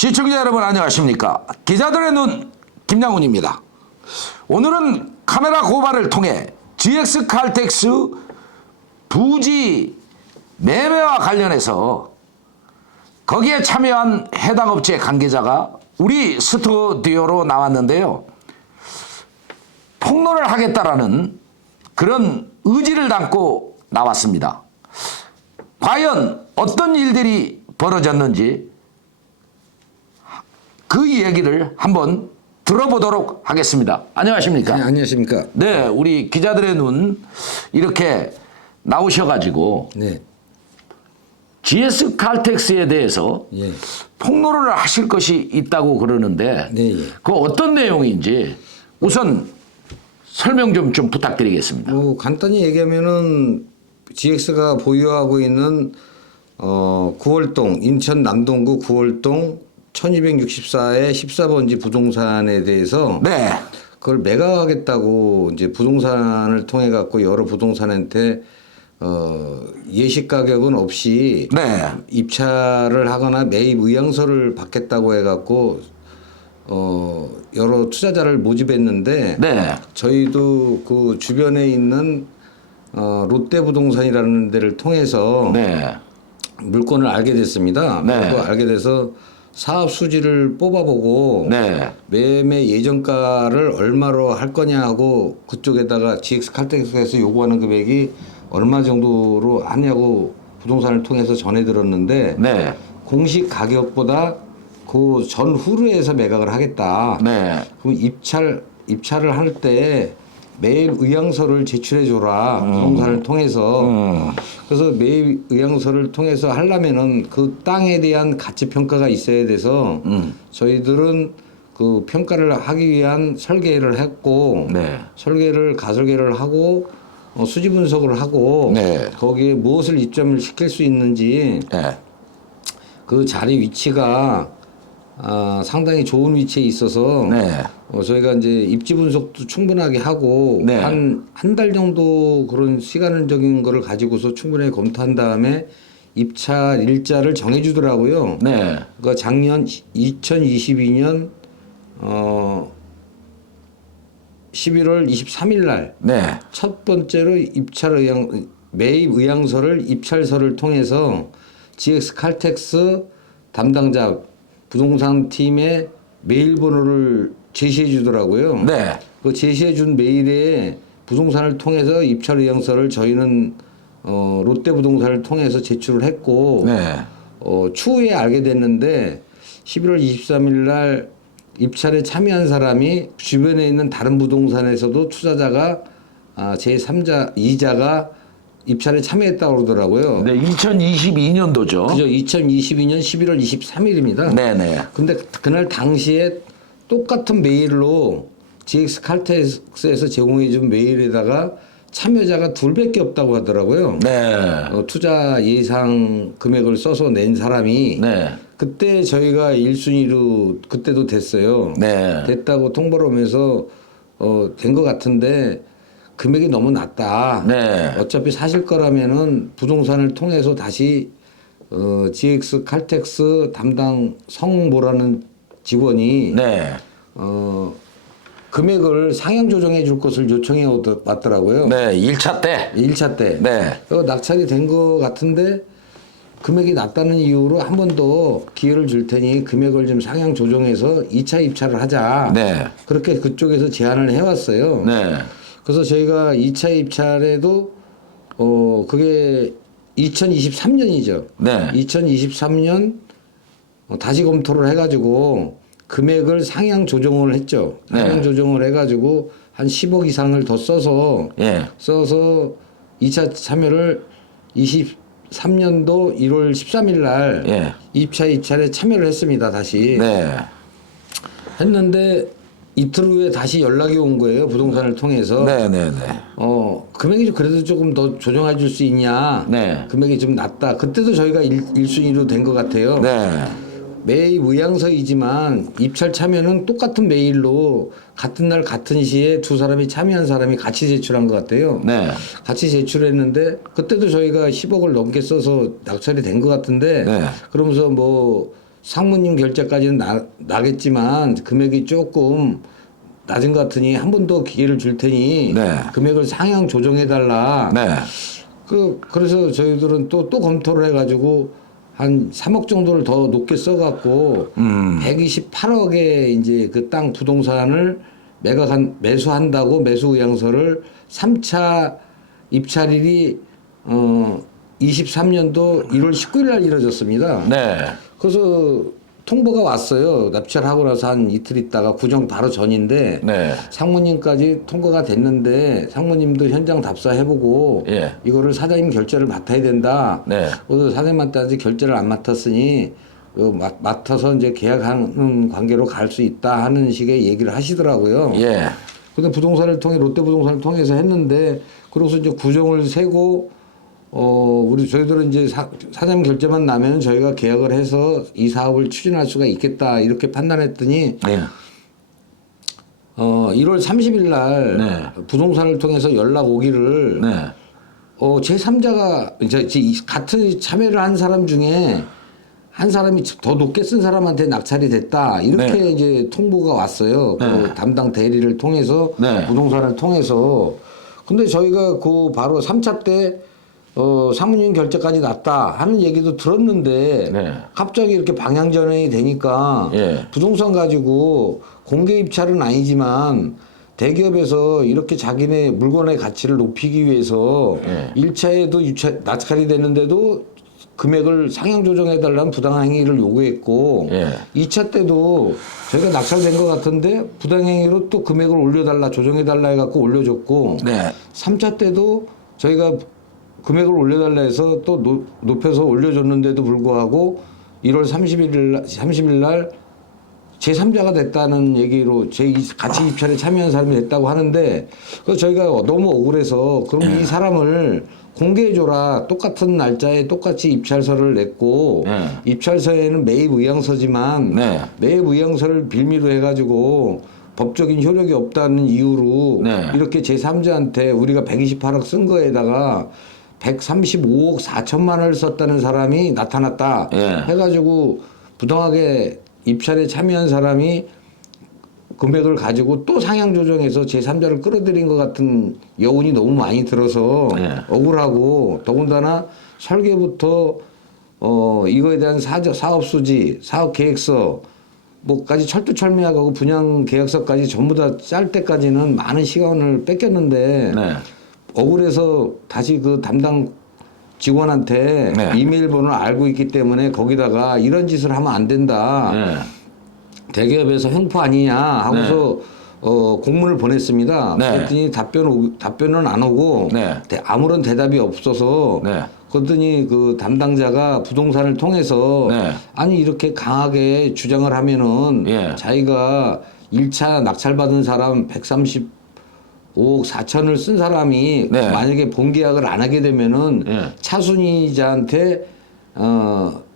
시청자 여러분 안녕하십니까. 기자들의 눈 김양훈입니다. 오늘은 카메라 고발을 통해 GX 칼텍스 부지 매매와 관련해서 거기에 참여한 해당 업체 관계자가 우리 스튜디오로 나왔는데요. 폭로를 하겠다라는 그런 의지를 담고 나왔습니다. 과연 어떤 일들이 벌어졌는지 그 얘기를 한번 들어보도록 하겠습니다. 안녕하십니까? 네, 안녕하십니까? 네, 우리 기자들의 눈 이렇게 나오셔가지고 네. GS 칼텍스에 대해서 예. 폭로를 하실 것이 있다고 그러는데 네, 예. 그 어떤 내용인지 우선 설명 좀 부탁드리겠습니다. 간단히 얘기하면은 GX가 보유하고 있는 9월동 인천 남동구 9월동 1264의 14번지 부동산에 대해서 네, 그걸 매각하겠다고 이제 부동산을 통해 갖고 여러 부동산한테 예식 가격은 없이 네, 입찰을 하거나 매입 의향서를 받겠다고 해 갖고 여러 투자자를 모집했는데 네, 저희도 그 주변에 있는 롯데부동산이라는 데를 통해서 네, 물건을 알게 됐습니다. 네. 그거 알게 돼서 사업 수지를 뽑아보고 네, 매매 예정가를 얼마로 할 거냐 하고 그쪽에다가 GX 칼텍스에서 요구하는 금액이 얼마 정도로 하냐고 부동산을 통해서 전해 들었는데 네, 공식 가격보다 그 전후로 해서 매각을 하겠다. 네, 그럼 입찰을 할 때 매입 의향서를 제출해 줘라. 부동산을 통해서. 그래서 매입 의향서를 통해서 하려면은 그 땅에 대한 가치 평가가 있어야 돼서 저희들은 그 평가를 하기 위한 설계를 했고 네. 가설계를 하고 수지 분석을 하고 네. 거기에 무엇을 입점을 시킬 수 있는지 네. 그 자리 위치가 상당히 좋은 위치에 있어서 네. 저희가 이제 입지 분석도 충분하게 하고 네. 한 달 정도 그런 시간적인 거를 가지고서 충분히 검토한 다음에 입찰 일자를 정해주더라고요. 네. 그러니까 작년 2022년 11월 23일 날 네. 첫 번째로 매입 의향서를 입찰서를 통해서 GX 칼텍스 담당자 부동산 팀의 메일 번호를 제시해 주더라고요. 네. 그 제시해 준 메일에 부동산을 통해서 입찰 의향서를 저희는 롯데부동산을 통해서 제출을 했고 네. 추후에 알게 됐는데 11월 23일 날 입찰에 참여한 사람이 주변에 있는 다른 부동산에서도 투자자가 제3자, 2자가 입찰에 참여했다고 그러더라고요. 네. 2022년도죠. 그죠. 2022년 11월 23일입니다. 네네. 근데 그날 당시에 똑같은 메일로 GX 칼텍스에서 제공해준 메일에다가 참여자가 둘밖에 없다고 하더라고요. 네. 투자 예상 금액을 써서 낸 사람이 네. 그때 저희가 1순위로 그때도 됐어요. 네. 됐다고 통보를 오면서 된 것 같은데 금액이 너무 낮다. 네. 어차피 사실 거라면은 부동산을 통해서 다시 GX 칼텍스 담당 성모라는 직원이 네. 금액을 상향 조정해 줄 것을 요청해 왔더라고요. 네. 1차 때. 1차 때. 네. 낙찰이 된 것 같은데 금액이 낮다는 이유로 한 번 더 기회를 줄 테니 금액을 좀 상향 조정해서 2차 입찰을 하자. 네. 그렇게 그쪽에서 제안을 해왔어요. 네. 그래서 저희가 2차 입찰에도 그게 2023년이죠. 네. 2023년 다시 검토를 해가지고 금액을 상향 조정을 했죠. 네. 상향 조정을 해가지고 한 10억 이상을 더 써서 예. 2차 참여를 23년도 1월 13일 날 예. 2차 입찰에 참여를 했습니다. 다시. 네. 했는데 이틀 후에 다시 연락이 온 거예요. 부동산을 통해서. 네. 네. 네. 금액이 그래도 조금 더 조정해 줄 수 있냐. 네. 금액이 좀 낮다. 그때도 저희가 1순위로 된 것 같아요. 네. 매입 의향서이지만 입찰 참여는 똑같은 메일로 같은 날 같은 시에 두 사람이 참여한 사람이 같이 제출한 것 같아요. 네. 같이 제출했는데 그때도 저희가 10억을 넘게 써서 낙찰이 된 것 같은데 네. 그러면서 뭐 상무님 결제까지는 나겠지만 금액이 조금 낮은 것 같으니 한 번 더 기회를 줄 테니 네. 금액을 상향 조정해 달라. 네. 그래서 저희들은 또 검토를 해가지고 한 3억 정도를 더 높게 써갖고 128억에 이제 그 땅 부동산을 매수한다고 매수 의향서를 3차 입찰일이 23년도 1월 19일 날 이뤄졌습니다. 네. 그래서 통보가 왔어요. 납치하고 나서 한 이틀 있다가 구정 바로 전인데 네. 상무님까지 통과가 됐는데 상무님도 현장 답사해보고 예. 이거를 사장님 결제를 맡아야 된다. 네. 그래서 사장님한테 아직 결제를 안 맡았으니 맡아서 이제 계약하는 관계로 갈 수 있다 하는 식의 얘기를 하시더라고요. 예. 근데 부동산을 통해 롯데부동산을 통해서 했는데 그러고서 이제 구정을 세고 저희들은 이제 사장님 결제만 나면 저희가 계약을 해서 이 사업을 추진할 수가 있겠다 이렇게 판단했더니 예. 1월 30일 날 네. 부동산을 통해서 연락 오기를 네. 제3자가 이제 같은 참여를 한 사람 중에 한 사람이 더 높게 쓴 사람한테 낙찰이 됐다 이렇게 네. 이제 통보가 왔어요. 그 담당 대리를 통해서 네. 부동산을 통해서. 근데 저희가 그 바로 3차 때 사모님 결제까지 났다 하는 얘기도 들었는데 네. 갑자기 이렇게 방향 전환이 되니까 예. 부동산 가지고 공개 입찰은 아니지만 대기업에서 이렇게 자기네 물건의 가치를 높이기 위해서 예. 1차에도 낙찰이 됐는데도 금액을 상향 조정해달라는 부당한 행위를 요구했고 예. 2차 때도 저희가 낙찰된 것 같은데 부당행위로 또 금액을 올려달라 조정해달라 해갖고 올려줬고 네. 3차 때도 저희가 금액을 올려달라 해서 또 높여서 올려줬는데도 불구하고 1월 30일 날 제3자가 됐다는 얘기로 같이 입찰에 참여한 사람이 됐다고 하는데 그래서 저희가 너무 억울해서 그럼 이 사람을 공개해줘라. 똑같은 날짜에 똑같이 입찰서를 냈고 입찰서에는 매입 의향서지만 네. 매입 의향서를 빌미로 해가지고 법적인 효력이 없다는 이유로 네. 이렇게 제3자한테 우리가 128억 쓴 거에다가 135억 4천만 원을 썼다는 사람이 나타났다 해가지고 부당하게 입찰에 참여한 사람이 금액을 가지고 또 상향 조정해서 제3자를 끌어들인 것 같은 여운이 너무 많이 들어서 억울하고 더군다나 설계부터 이거에 대한 사업 수지, 사업 계획서 뭐까지 철두철미하고 분양 계약서까지 전부 다 짤 때까지는 많은 시간을 뺏겼는데 억울해서 다시 그 담당 직원한테 이메일 번호를 알고 있기 때문에 거기다가 이런 짓을 하면 안 된다. 대기업에서 횡포 아니냐 하고서 공문을 보냈습니다. 그랬더니 답변은 안 오고 아무런 대답이 없어서 그랬더니 그 담당자가 부동산을 통해서 아니 이렇게 강하게 주장을 하면은 자기가 1차 낙찰받은 사람 135억 4천을 쓴 사람이 만약에 본계약을 안 하게 되면은 차순위자한테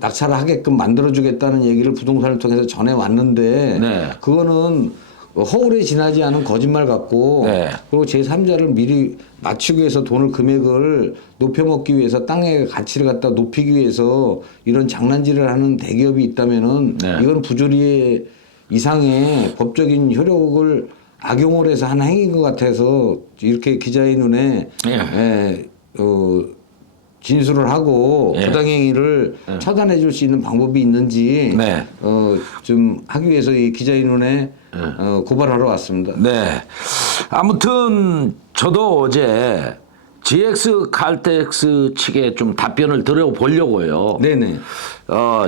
낙찰을 하게끔 만들어주겠다는 얘기를 부동산을 통해서 전해왔는데 그거는 허울에 지나지 않은 거짓말 같고 그리고 제3자를 미리 맞추기 위해서 금액을 높여먹기 위해서 땅의 가치를 갖다 높이기 위해서 이런 장난질을 하는 대기업이 있다면은 이건 부조리 이상의 법적인 효력을 악용을 해서 한 행위인 것 같아서 이렇게 기자의 눈에 진술을 하고 부당행위를 처단해 줄 수 있는 방법이 있는지 좀 하기 위해서 이 기자의 눈에 고발하러 왔습니다. 네. 아무튼 저도 어제 GX 칼텍스 측에 좀 답변을 드려보려고요. 네네.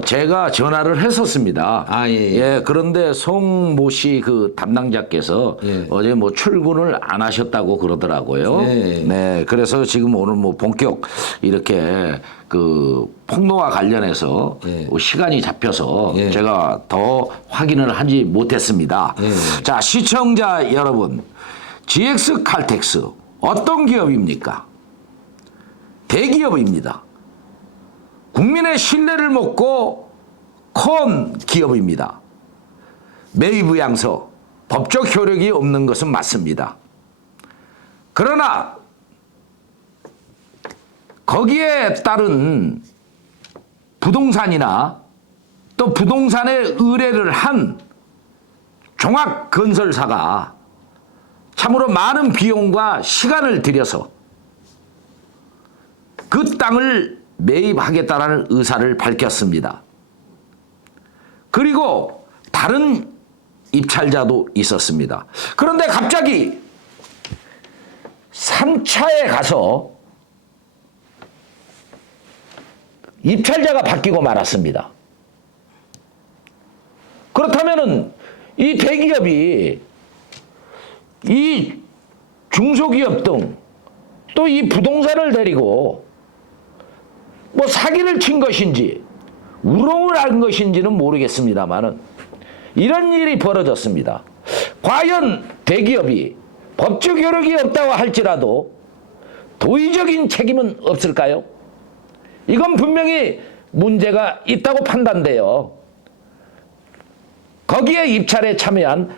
제가 전화를 했었습니다. 예. 그런데 송모 씨 그 담당자께서 어제 뭐 출근을 안 하셨다고 그러더라고요. 네. 그래서 지금 오늘 뭐 본격 이렇게 그 폭로와 관련해서 시간이 잡혀서 제가 더 확인을 하지 못했습니다. 자, 시청자 여러분, GX 칼텍스 어떤 기업입니까? 대기업입니다. 국민의 신뢰를 먹고 커온 기업입니다. 매입 의향서 법적 효력이 없는 것은 맞습니다. 그러나 거기에 따른 부동산이나 또 부동산에 의뢰를 한 종합건설사가 참으로 많은 비용과 시간을 들여서 그 땅을 매입하겠다라는 의사를 밝혔습니다. 그리고 다른 입찰자도 있었습니다. 그런데 갑자기 3차에 가서 입찰자가 바뀌고 말았습니다. 그렇다면은 이 대기업이 이 중소기업 등 또 이 부동산을 데리고 뭐 사기를 친 것인지 우롱을 한 것인지는 모르겠습니다만은 이런 일이 벌어졌습니다. 과연 대기업이 법적 효력이 없다고 할지라도 도의적인 책임은 없을까요? 이건 분명히 문제가 있다고 판단돼요. 거기에 입찰에 참여한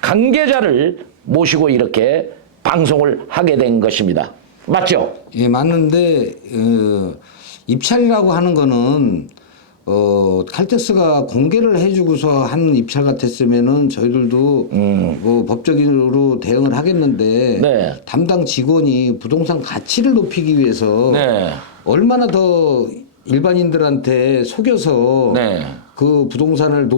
관계자를 모시고 이렇게 방송을 하게 된 것입니다. 맞죠? 예, 맞는데 입찰이라고 하는 거는 칼텍스가 공개를 해주고서 하는 입찰 같았으면은 저희들도 뭐 법적으로 대응을 하겠는데 네. 담당 직원이 부동산 가치를 높이기 위해서 네. 얼마나 더 일반인들한테 속여서 네. 그 부동산을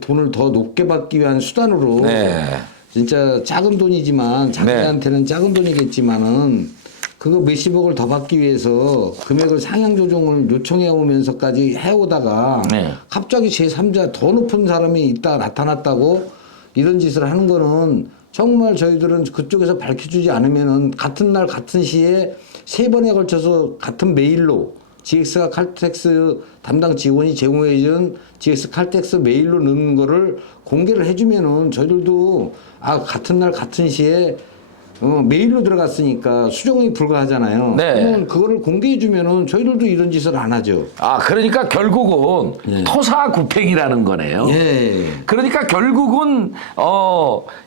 돈을 더 높게 받기 위한 수단으로 네. 진짜 작은 돈이지만 자기한테는 작은 돈이겠지만은 그거 몇십억을 더 받기 위해서 금액을 상향 조정을 요청해 오면서까지 해오다가 네. 갑자기 제3자 더 높은 사람이 있다 나타났다고 이런 짓을 하는 거는 정말 저희들은 그쪽에서 밝혀주지 않으면은 같은 날 같은 시에 3번에 걸쳐서 같은 메일로 GX가 칼텍스 담당 직원이 제공해준 GX 칼텍스 메일로 넣는 거를 공개를 해주면은 저희들도 같은 날 같은 시에 메일로 들어갔으니까 수정이 불가하잖아요. 네. 그러면 그거를 공개해주면은 저희들도 이런 짓을 안 하죠. 그러니까 결국은 예. 토사구팽이라는 거네요. 예. 그러니까 결국은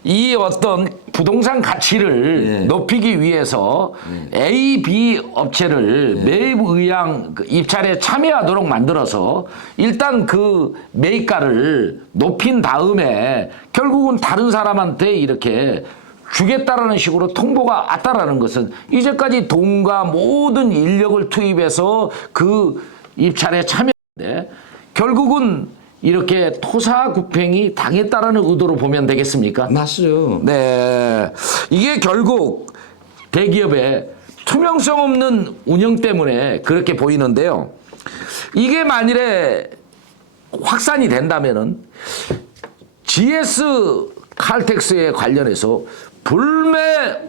이 어떤 부동산 가치를 예. 높이기 위해서 A, B 업체를 매입 의향 입찰에 참여하도록 만들어서 일단 그 매입가를 높인 다음에 결국은 다른 사람한테 이렇게 주겠다라는 식으로 통보가 왔다라는 것은 이제까지 돈과 모든 인력을 투입해서 그 입찰에 참여했는데 결국은 이렇게 토사구팽이 당했다라는 의도로 보면 되겠습니까? 맞죠. 네. 이게 결국 대기업의 투명성 없는 운영 때문에 그렇게 보이는데요. 이게 만일에 확산이 된다면은 GS 칼텍스에 관련해서 불매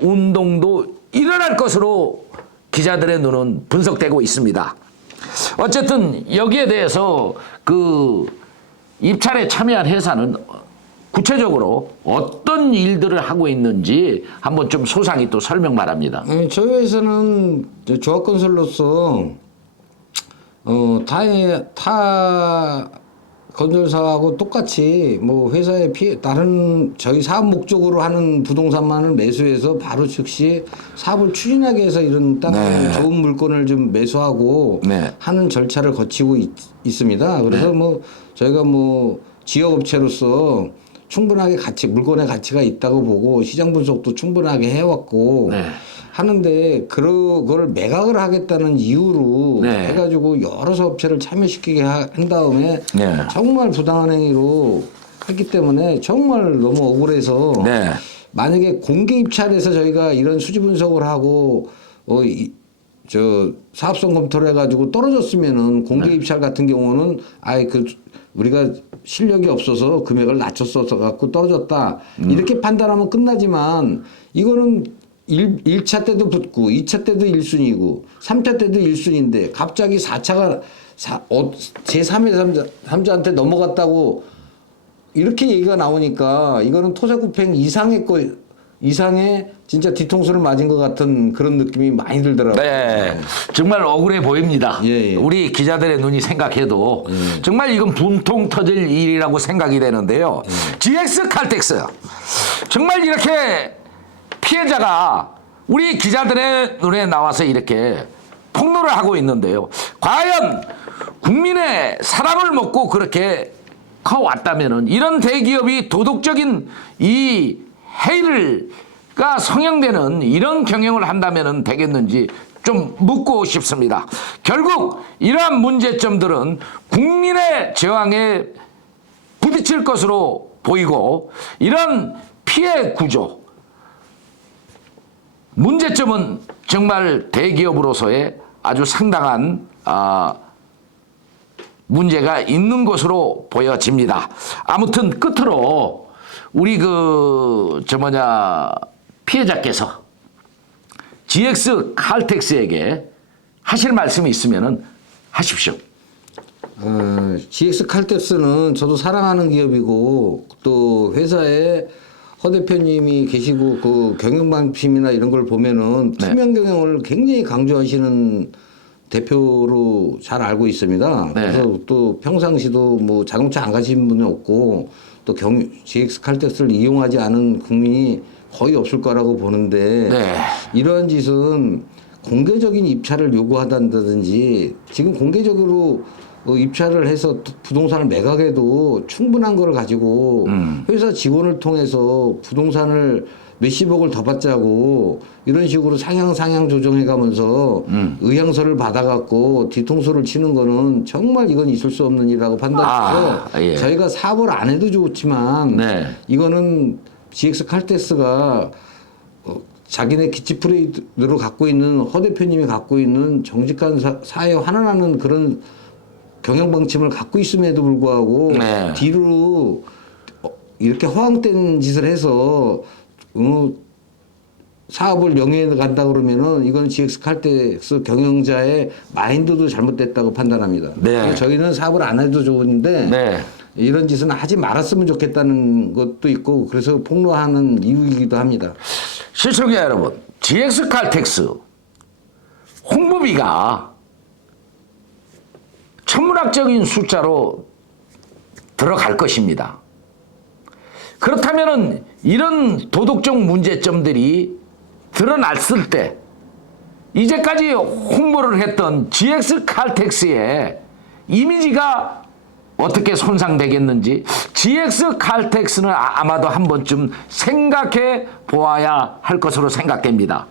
운동도 일어날 것으로 기자들의 눈은 분석되고 있습니다. 어쨌든 여기에 대해서 그 입찰에 참여한 회사는 구체적으로 어떤 일들을 하고 있는지 한번 좀 소상히 또 설명 바랍니다. 저희 회사는 조합건설로서 타 건설사하고 똑같이 뭐 회사의 다른 저희 사업 목적으로 하는 부동산만을 매수해서 바로 즉시 사업을 추진하게 해서 이런 땅 좋은 물건을 좀 매수하고 하는 절차를 거치고 있습니다. 그래서 뭐 저희가 뭐 지역업체로서 충분하게 물건의 가치가 있다고 보고 시장 분석도 충분하게 해왔고 하는데 그걸 매각을 하겠다는 이유로 해가지고 여러 업체를 참여시키게 한 다음에 정말 부당한 행위로 했기 때문에 정말 너무 억울해서 만약에 공개 입찰에서 저희가 이런 수지 분석을 하고 사업성 검토를 해가지고 떨어졌으면은 공개 입찰 같은 경우는 우리가 실력이 없어서 금액을 낮췄어서 갖고 떨어졌다 이렇게 판단하면 끝나지만 이거는 1차 때도 붙고 2차 때도 1순위고 3차 때도 1순위인데 갑자기 4차가 제3의 3자한테 넘어갔다고 이렇게 얘기가 나오니까 이거는 토사구팽 이상의 진짜 뒤통수를 맞은 것 같은 그런 느낌이 많이 들더라고요. 네, 정말 억울해 보입니다. 우리 기자들의 눈이 생각해도 정말 이건 분통 터질 일이라고 생각이 되는데요. GX 칼텍스 정말 이렇게 피해자가 우리 기자들의 눈에 나와서 이렇게 폭로를 하고 있는데요. 과연 국민의 사랑을 먹고 그렇게 커왔다면은 이런 대기업이 도덕적인 이 해일가 성행되는 이런 경영을 한다면은 되겠는지 좀 묻고 싶습니다. 결국 이러한 문제점들은 국민의 저항에 부딪힐 것으로 보이고 이런 피해 구조 문제점은 정말 대기업으로서의 아주 상당한 문제가 있는 것으로 보여집니다. 아무튼 끝으로 우리 피해자께서 GX 칼텍스에게 하실 말씀이 있으면은 하십시오. GX 칼텍스는 저도 사랑하는 기업이고 또 회사에 허 대표님이 계시고 그 경영 방침이나 이런 걸 보면은 투명 경영을 굉장히 강조하시는 대표로 잘 알고 있습니다. 그래서 또 평상시도 뭐 자동차 안 가시는 분이 없고 또 GX 칼텍스를 이용하지 않은 국민이 거의 없을 거라고 보는데 이러한 짓은 공개적인 입찰을 요구한다든지 지금 공개적으로 입찰을 해서 부동산을 매각해도 충분한 걸 가지고 회사 직원을 통해서 부동산을 몇십억을 더 받자고 이런 식으로 상향 조정해가면서 의향서를 받아갖고 뒤통수를 치는 거는 정말 이건 있을 수 없는 일이라고 판단해서 저희가 사업을 안 해도 좋지만 이거는 GX 칼텍스가 자기네 기치프레이드로 갖고 있는 허 대표님이 갖고 있는 정직한 사회에 환원하는 그런 경영 방침을 갖고 있음에도 불구하고 뒤로 이렇게 허황된 짓을 해서 사업을 영위해 간다 그러면은 이건 GX 칼텍스 경영자의 마인드도 잘못됐다고 판단합니다. 그래서 저희는 사업을 안 해도 좋은데 이런 짓은 하지 말았으면 좋겠다는 것도 있고 그래서 폭로하는 이유이기도 합니다. 시청자 여러분, GX 칼텍스 홍보비가 천문학적인 숫자로 들어갈 것입니다. 그렇다면은 이런 도덕적 문제점들이 드러났을 때 이제까지 홍보를 했던 GX 칼텍스의 이미지가 어떻게 손상되겠는지 GX 칼텍스는 아마도 한 번쯤 생각해 보아야 할 것으로 생각됩니다.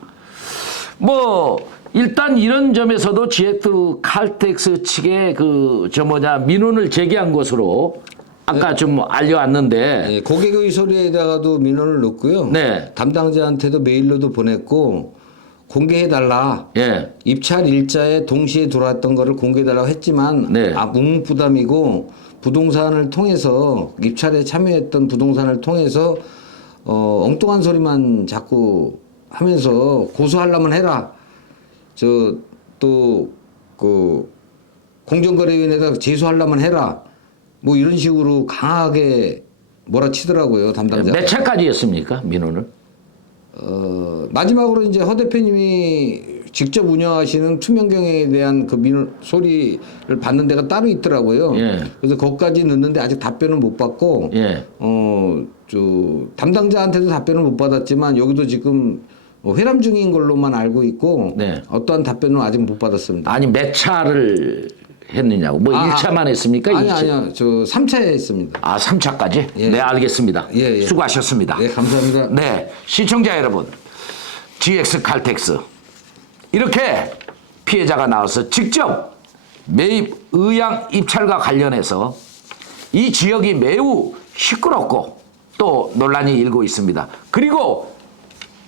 일단 이런 점에서도 GX 칼텍스 측에 민원을 제기한 것으로 아까 좀 알려왔는데 고객 의소리에다가도 민원을 넣고요. 담당자한테도 메일로도 보냈고 공개해달라. 입찰 일자에 동시에 들어왔던 거를 공개해달라고 했지만 묵묵부담이고 부동산을 통해서 입찰에 참여했던 부동산을 통해서 엉뚱한 소리만 자꾸 하면서 고소하려면 해라. 공정거래위원회에다 제소하려면 해라. 이런 식으로 강하게 몰아치더라고요, 담당자가. 몇 차까지 했습니까, 민원을? 마지막으로 이제 허 대표님이 직접 운영하시는 투명경영에 대한 그 민원 소리를 받는 데가 따로 있더라고요. 그래서 거기까지 넣는데 아직 답변은 못 받고, 담당자한테도 답변을 못 받았지만 여기도 지금 회람 중인 걸로만 알고 있고, 어떠한 답변은 아직 못 받았습니다. 아니, 몇 차를 했느냐고. 1차만 했습니까? 아니요. 3차에 했습니다. 3차까지? 네, 알겠습니다. 수고하셨습니다. 네, 감사합니다. 네, 시청자 여러분. GX 칼텍스. 이렇게 피해자가 나와서 직접 매입 의향 입찰과 관련해서 이 지역이 매우 시끄럽고 또 논란이 일고 있습니다. 그리고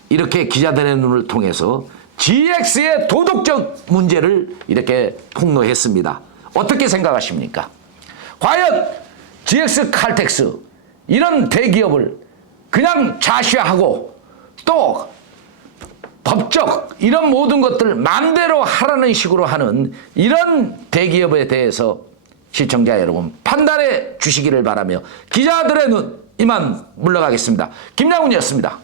이렇게 기자들의 눈을 통해서 GX의 도덕적 문제를 이렇게 폭로했습니다. 어떻게 생각하십니까? 과연 GX 칼텍스 이런 대기업을 그냥 좌시하고 또 법적 이런 모든 것들 마음대로 하라는 식으로 하는 이런 대기업에 대해서 시청자 여러분 판단해 주시기를 바라며 기자들의 눈 이만 물러가겠습니다. 김양훈이었습니다.